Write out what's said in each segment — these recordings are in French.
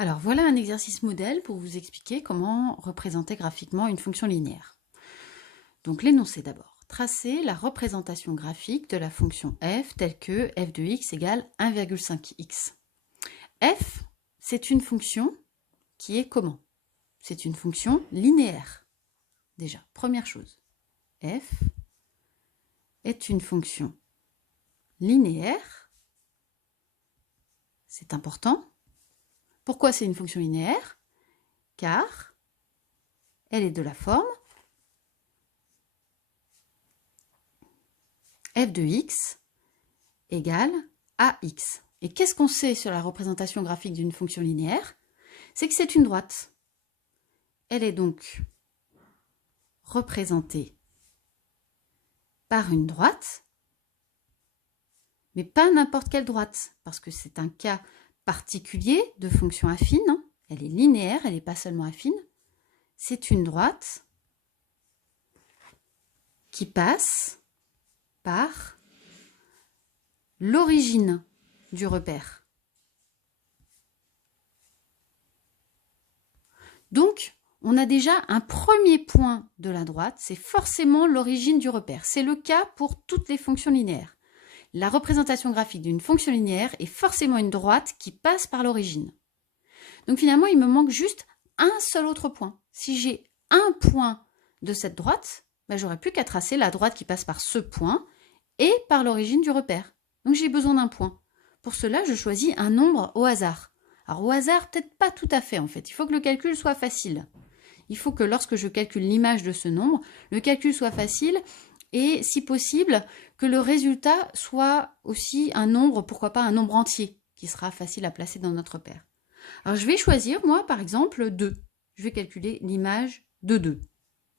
Alors voilà un exercice modèle pour vous expliquer comment représenter graphiquement une fonction linéaire. Donc l'énoncé d'abord. Tracez la représentation graphique de la fonction f telle que f de x égale 1,5x. F, c'est une fonction qui est comment? C'est une fonction linéaire. Déjà, première chose. F est une fonction linéaire. C'est important. Pourquoi c'est une fonction linéaire? Car elle est de la forme f de x égale ax. Et qu'est-ce qu'on sait sur la représentation graphique d'une fonction linéaire? C'est que c'est une droite. Elle est donc représentée par une droite, mais pas n'importe quelle droite, parce que c'est un cas particulier de fonction affine. Elle est linéaire, elle n'est pas seulement affine. C'est une droite qui passe par l'origine du repère. Donc, on a déjà un premier point de la droite, c'est forcément l'origine du repère. C'est le cas pour toutes les fonctions linéaires. La représentation graphique d'une fonction linéaire est forcément une droite qui passe par l'origine. Donc finalement, il me manque juste un seul autre point. Si j'ai un point de cette droite, j'aurais plus qu'à tracer la droite qui passe par ce point et par l'origine du repère. Donc j'ai besoin d'un point. Pour cela, je choisis un nombre au hasard. Alors au hasard, peut-être pas tout à fait en fait. Il faut que le calcul soit facile. Il faut que lorsque je calcule l'image de ce nombre, le calcul soit facile et si possible, que le résultat soit aussi un nombre, pourquoi pas un nombre entier, qui sera facile à placer dans notre repère. Alors je vais choisir, moi, par exemple, 2. Je vais calculer l'image de 2.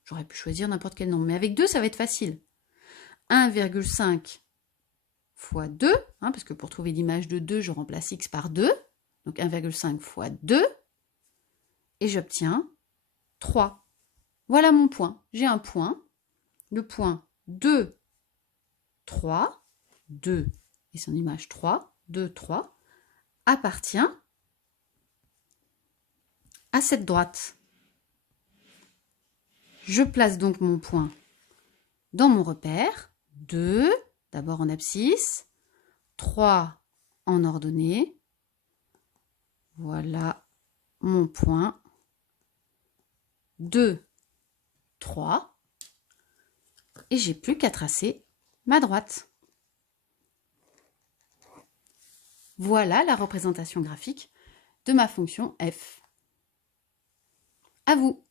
J'aurais pu choisir n'importe quel nombre, mais avec 2, ça va être facile. 1,5 fois 2, parce que pour trouver l'image de 2, je remplace x par 2. Donc 1,5 fois 2, et j'obtiens 3. Voilà mon point. J'ai un point. Le point 2, 3, 2 et son image 3, 2, 3, appartient à cette droite. Je place donc mon point dans mon repère. 2, d'abord en abscisse, 3 en ordonnée. Voilà mon point. 2, 3. Et j'ai plus qu'à tracer ma droite. Voilà la représentation graphique de ma fonction f. À vous.